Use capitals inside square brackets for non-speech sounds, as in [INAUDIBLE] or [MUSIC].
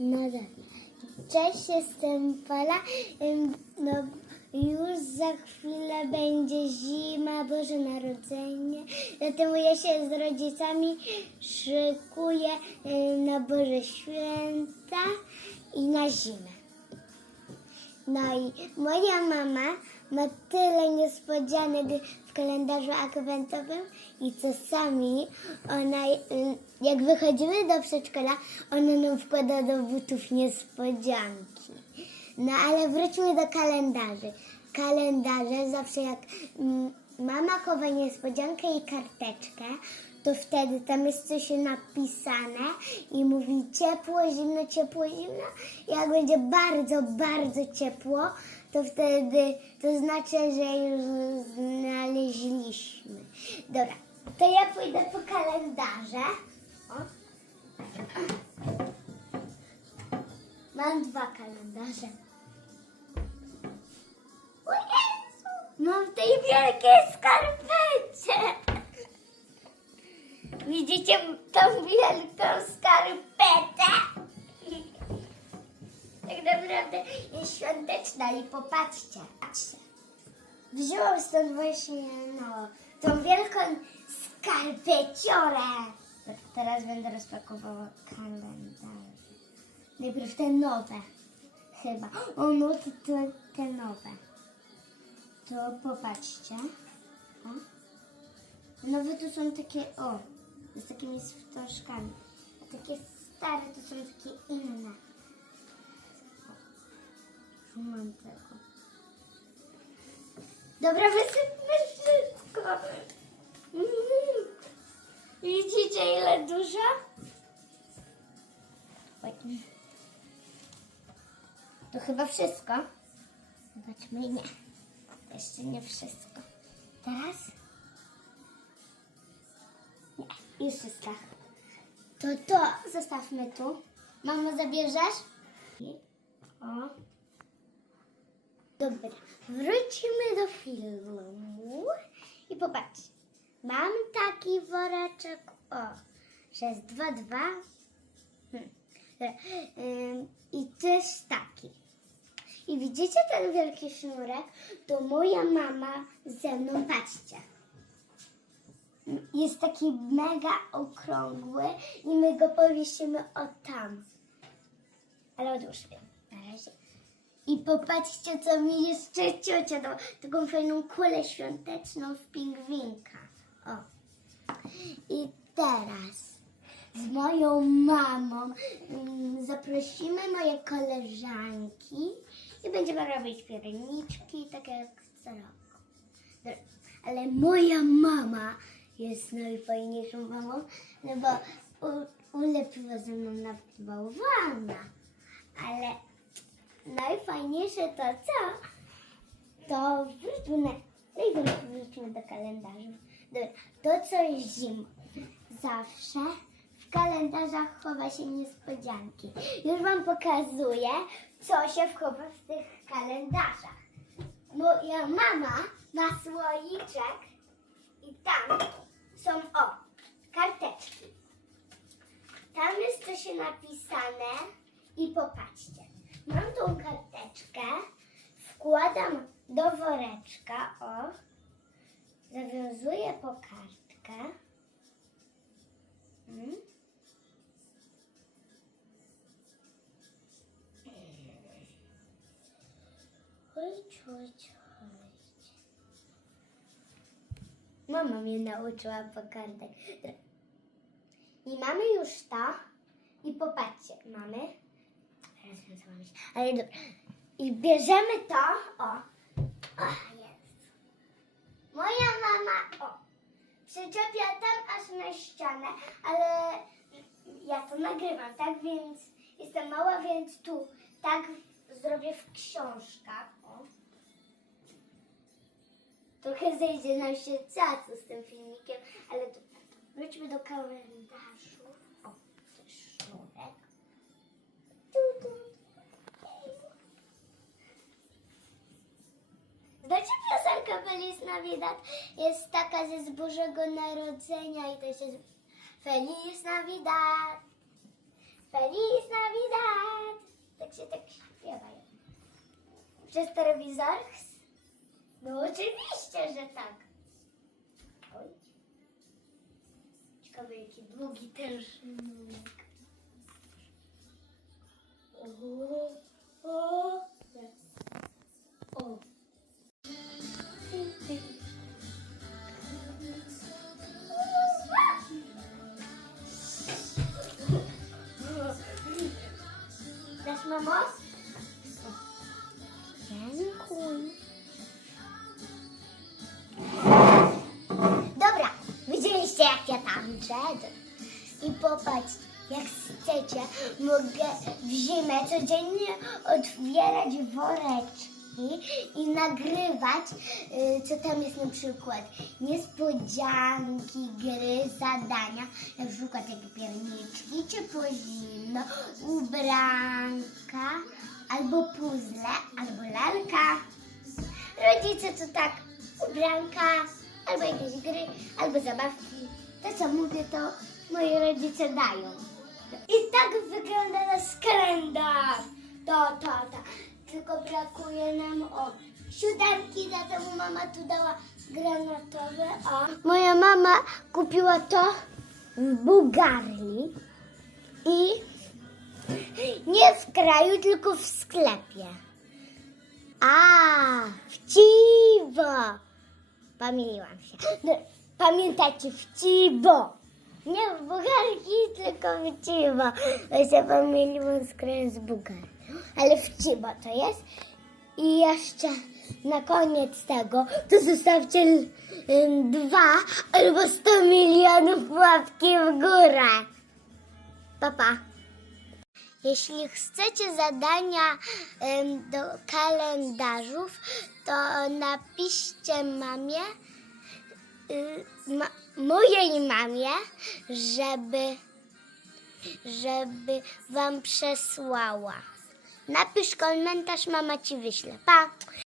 Dobra. Cześć, jestem Pola. No, już za chwilę będzie zima, Boże Narodzenie. Dlatego ja się z rodzicami szykuję na Boże Święta i na zimę. No i moja mama ma tyle niespodzianek w kalendarzu adwentowym i czasami ona, jak wychodzimy do przedszkola, ona nam wkłada do butów niespodzianki. No ale wróćmy do kalendarzy. Kalendarze zawsze jak mm, mama chowa niespodziankę i karteczkę, to wtedy tam jest coś napisane i mówi ciepło, zimno, ciepło, zimno. Jak będzie bardzo, bardzo ciepło, to wtedy to znaczy, że już znaleźliśmy. Dobra, to ja pójdę po kalendarze. O. Mam dwa kalendarze. O Jezu! Mam tej wielkiej skarpecie. Widzicie tą wielką skarpetę? [LAUGHS] Tak naprawdę jest świąteczna i popatrzcie. patrzcie. Wziąłam stąd właśnie no, tą wielką skarpeciorę. Teraz będę rozpakowała kalendarz. Najpierw te nowe. Chyba. O no, to te, nowe. To popatrzcie. O. Nowe to są takie, o, z takimi wstążkami. A takie stare to są takie inne. Mam tego. Dobra, wysypmy wszystko. Widzicie ile dużo? Oj. To chyba wszystko. Zobaczmy, nie. Jeszcze nie wszystko. Teraz? Już wszystko. To to zostawmy tu. Mamo, zabierzesz? O. Dobra, wrócimy do filmu i popatrz. Mam taki woreczek, o, że jest dwa, dwa. Hmm. Dobra, ym, I też taki. I widzicie ten wielki sznurek? To moja mama ze mną, patrzcie. Jest taki mega okrągły i my go powiesimy o tam. Ale odłóżmy na razie. I popatrzcie, co mi jeszcze ciocia dała. Taką fajną kulę świąteczną w pingwinka. O. I teraz z moją mamą mm, zaprosimy moje koleżanki i będziemy robić pierniczki, tak jak co roku. Ale moja mama jest najfajniejszą mamą, no bo u, ulepiła ze mną nawet bałwana. Ale najfajniejsze to co? To wróćmy, najpierw wróćmy do kalendarzu. Dobra, to co jest zimą. Zawsze w kalendarzach chowa się niespodzianki. Już Wam pokazuję, co się wchowa w tych kalendarzach. Moja mama ma słoiczek i tam są, o, karteczki. Tam jest coś napisane i popatrzcie. Mam tą karteczkę, wkładam do woreczka, o, zawiązuję po kartkę. Mm. Chodź, chodź, chodź. Mama mnie nauczyła po kartek. I mamy już to. I popatrzcie, mamy. Mam iść. Ale dobra. I bierzemy to. O. O, jest. Moja mama, o. Przyczepia tam aż na ścianę, ale ja to nagrywam, tak? Więc jestem mała, więc tu tak zrobię w książkach. O. Trochę zejdzie nam się cacu z tym filmikiem, ale to, wróćmy do kalendarzu. Feliz Navidad jest taka, że z Bożego Narodzenia i to jest Feliz Navidad. Feliz Navidad. Tak się tak śpiewa. Przez telewizor? No oczywiście, że tak. Oj. Ciekawe, jaki długi ten szynek. Uuu. Dasz mamo? Dziękuję. Dobra, widzieliście jak ja tańczę? I popatrz, jak chcecie, mogę w zimę codziennie otwierać woreczki i nagrywać, y, co tam jest na przykład niespodzianki, gry, zadania, na przykład jak pierniczki, czy po zimno, ubranka, albo puzzle, albo lalka. Rodzice to tak, ubranka, albo jakieś gry, albo zabawki. To co mówię, to moi rodzice dają. I tak wygląda nasz kalendarz. To, to, to. Tylko brakuje nam o siódemki, dlatego mama tu dała granatowe. O. Moja mama kupiła to w Bułgarii i nie w kraju, tylko w sklepie. A, wciwo. Pomyliłam się. No, pamiętajcie, wciwo. Nie w Bułgarii, tylko wciwo. Bo się pomyliłam z krajem z Bułgarii. Ale wciwo to jest. I jeszcze na koniec tego, to zostawcie dwa albo 100 milionów łapki w górę. Pa, pa. Jeśli chcecie zadania do kalendarzów, to napiszcie mamie, y, ma, mojej mamie, żeby, żeby wam przesłała. Napisz komentarz, mama ci wyśle. Pa!